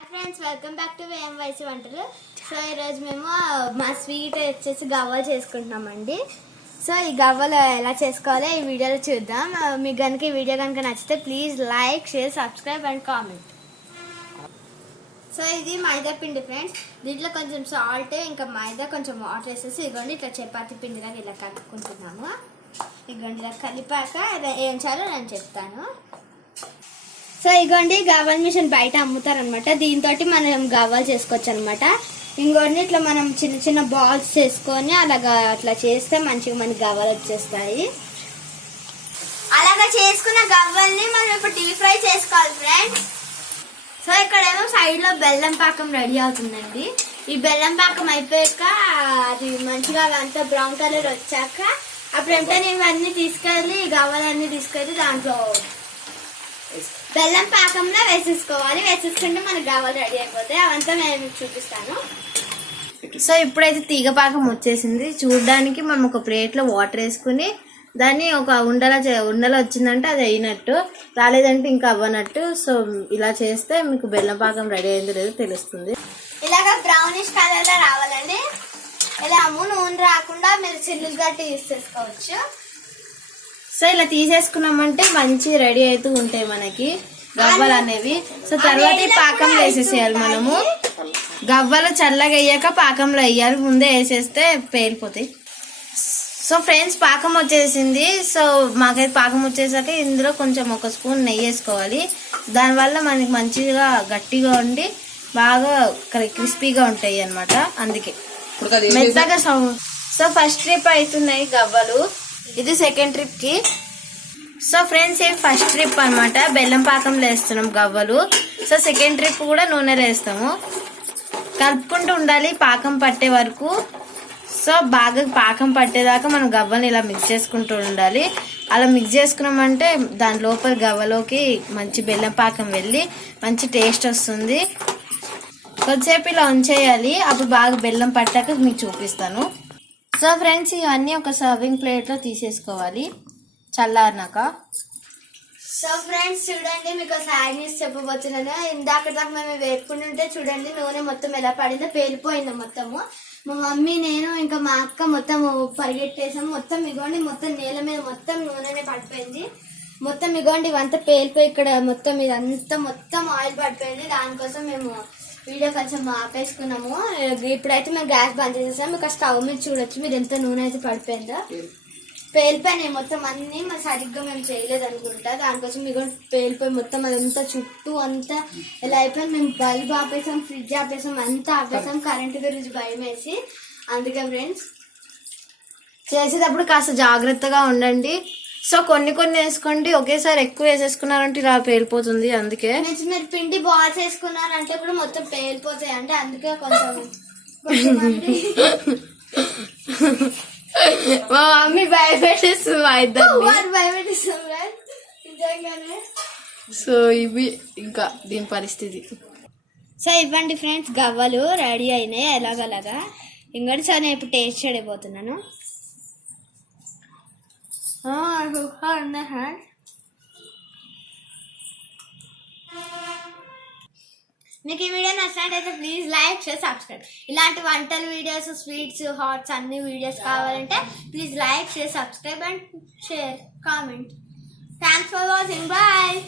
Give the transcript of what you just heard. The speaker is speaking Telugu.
Friends welcome back to వేఎం YC వంటలు. సో ఈరోజు మేము మా స్వీట్ వచ్చేసి గవ్వలు చేసుకుంటున్నామండి. సో ఈ గవ్వలు ఎలా చేసుకోవాలో ఈ వీడియోలో చూద్దాం. మీకు కనుక ఈ వీడియో కనుక నచ్చితే please like, share, subscribe and comment. So ఇది మైదా పిండి ఫ్రెండ్స్. దీంట్లో కొంచెం సాల్ట్ ఇంకా మైదా కొంచెం వాటర్ వేసేసి ఇదిగోండి ఇట్లా చపాతీ పిండిలాగా ఇలా కలుపుకుంటున్నాము. ఇదిగోండి ఇలా కలిపాక ఏం చేయాలో నేను చెప్తాను. సో ఇగోండి గవ్వల మిషన్ బయట అమ్ముతారనమాట. దీంతో మనం గవ్వలు చేసుకోవచ్చు అనమాట. ఇంకోటి ఇట్లా మనం చిన్న చిన్న బాల్స్ చేసుకొని అలాగా అట్లా చేస్తే మంచిగా మనకి గవ్వలు వచ్చేస్తాయి. అలాగా చేసుకున్న గవ్వల్ని మనం ఇప్పుడు డీప్ ఫ్రై చేసుకోవాలి ఫ్రెండ్స్. సో ఇక్కడేమో సైడ్ లో బెల్లం పాకం రెడీ అవుతుందండి. ఈ బెల్లం పాకం అయిపోయాక అది మంచిగా అంతా బ్రౌన్ కలర్ వచ్చాక అప్పుడు వెంటనే ఇవన్నీ తీసుకెళ్ళి గవ్వలన్నీ తీసుకెళ్ళి దాంట్లో బెల్లం పాకంలో వేసేసుకోవాలి. వేసేసుకుంటే మనకు గవ్వలు రెడీ అయిపోతాయి. అవంతా నేను మీకు చూపిస్తాను. సో ఇప్పుడైతే తీగ పాకం వచ్చేసింది. చూడడానికి మనం ఒక ప్లేట్ లో వాటర్ వేసుకుని దాన్ని ఒక ఉండల వచ్చిందంటే అది అయినట్టు, రాలేదంటే ఇంకా అవ్వనట్టు. సో ఇలా చేస్తే మీకు బెల్లం పాకం రెడీ అయిందో లేదో తెలుస్తుంది. ఇలాగా బ్రౌనిష్ కలర్ లో రావాలండి. ఇలా నూనె రాకుండా మీరు చిల్లులు గట్టి యూస్ చేసుకోవచ్చు. సో ఇలా తీసేసుకున్నామంటే మంచి రెడీ అవుతూ ఉంటాయి మనకి గవ్వలు అనేవి. సో తర్వాత పాకం వేసేసేయాలి. మనము గవ్వలు చల్లగా అయ్యాక పాకంలో వేయాలి. ముందే వేసేస్తే పేలిపోతాయి. సో ఫ్రెండ్స్ పాకం వచ్చేసింది. సో మాకైతే పాకం వచ్చేసాక ఇందులో కొంచెం ఒక స్పూన్ నెయ్యి వేసుకోవాలి. దానివల్ల మనకి మంచిగా గట్టిగా ఉండి బాగా క్రిస్పీగా ఉంటాయి అన్నమాట. అందుకే మెత్తగా. సో ఫస్ట్ ట్రిప్ అవుతున్నాయి గవ్వలు, ఇది సెకండ్ ట్రిప్ కి. సో ఫ్రెండ్స్ ఇది ఫస్ట్ ట్రిప్ అనమాట. బెల్లం పాకంలో వేస్తున్నాం గవ్వలు. సో సెకండ్ ట్రిప్ కూడా నూనెలో వేస్తాము. కలుపుకుంటూ ఉండాలి పాకం పట్టే వరకు. సో బాగా పాకం పట్టేదాకా మనం గవ్వని ఇలా మిక్స్ చేసుకుంటూ ఉండాలి. అలా మిక్స్ చేసుకున్నామంటే దాని లోపల గవ్వలోకి మంచి బెల్లం పాకం వెళ్ళి మంచి టేస్ట్ వస్తుంది. కొద్దిసేపు ఇలా ఉంచేయాలి. అప్పుడు బాగా బెల్లం పట్టాక మీకు చూపిస్తాను. సో ఫ్రెండ్స్ ఇవన్నీ ఒక సర్వింగ్ ప్లేట్ లో తీసేసుకోవాలి చల్లారినాక. సో ఫ్రెండ్స్ చూడండి, మీకు సాడ్ న్యూస్ చెప్పబోతున్నాను. ఇందాక దాకా మేము వేపుకుని ఉంటే చూడండి నూనె మొత్తం ఎలా పడిందో, పేలిపోయిందో మొత్తము. మా మమ్మీ నేను ఇంకా మా అక్క మొత్తం పరిగెట్టేసాము. మొత్తం ఇగోండి మొత్తం నేల మీద మొత్తం నూనెనే పడిపోయింది. మొత్తం ఇగోండి ఇవంతా పేలిపోయి ఇక్కడ మొత్తం ఇదంతా మొత్తం ఆయిల్ పడిపోయింది. దానికోసం మేము వీడియో కొంచెం ఆపేసుకున్నాము. ఇప్పుడైతే మేము గ్యాస్ బంద్ చేసేసాము. ఇక స్టవ్ మీద చూడొచ్చు మీరు ఎంత నూనె అయితే పడిపోయిందో. పేలిపోయినాయి మొత్తం అన్ని. మరి సరిగ్గా మేము చేయలేదు అనుకుంటా. దానికోసం మీకు పేలిపోయి మొత్తం అదంతా చుట్టూ అంతా ఎలా అయిపోయింది. మేము బల్బ్ ఆపేసాం, ఫ్రిడ్జ్ ఆపేసాం, అంతా ఆపేసాం కరెంటు గురించి భయం వేసి. అందుకే ఫ్రెండ్స్ చేసేటప్పుడు కాస్త జాగ్రత్తగా ఉండండి. సో కొన్ని వేసుకోండి, ఒకేసారి ఎక్కువ వేసేసుకున్నారంటే ఇలా పేలిపోతుంది. అందుకే మీరు పిండి బాల్స్ వేసుకున్నారంటే కూడా మొత్తం పేలిపోతాయి. అంటే అందుకే కొంచెం మా మమ్మీ భయపెట్టేస్తుంది నిజంగానే. సో ఇవి ఇంకా దీని పరిస్థితి. సో ఇవ్వండి ఫ్రెండ్స్ గవ్వలు రెడీ అయినాయి ఎలాగలాగా. ఇంకోటి సో నేను ఇప్పుడు టేస్ట్ చేయబోతున్నాను. మీకు ఈ వీడియో నచ్చినట్టయితే ప్లీజ్ లైక్, షేర్, సబ్స్క్రైబ్. ఇలాంటి వంటల వీడియోస్, స్వీట్స్, హాట్స్ అన్ని వీడియోస్ కావాలంటే please like, share, subscribe and share, comment. Thanks for watching. Bye.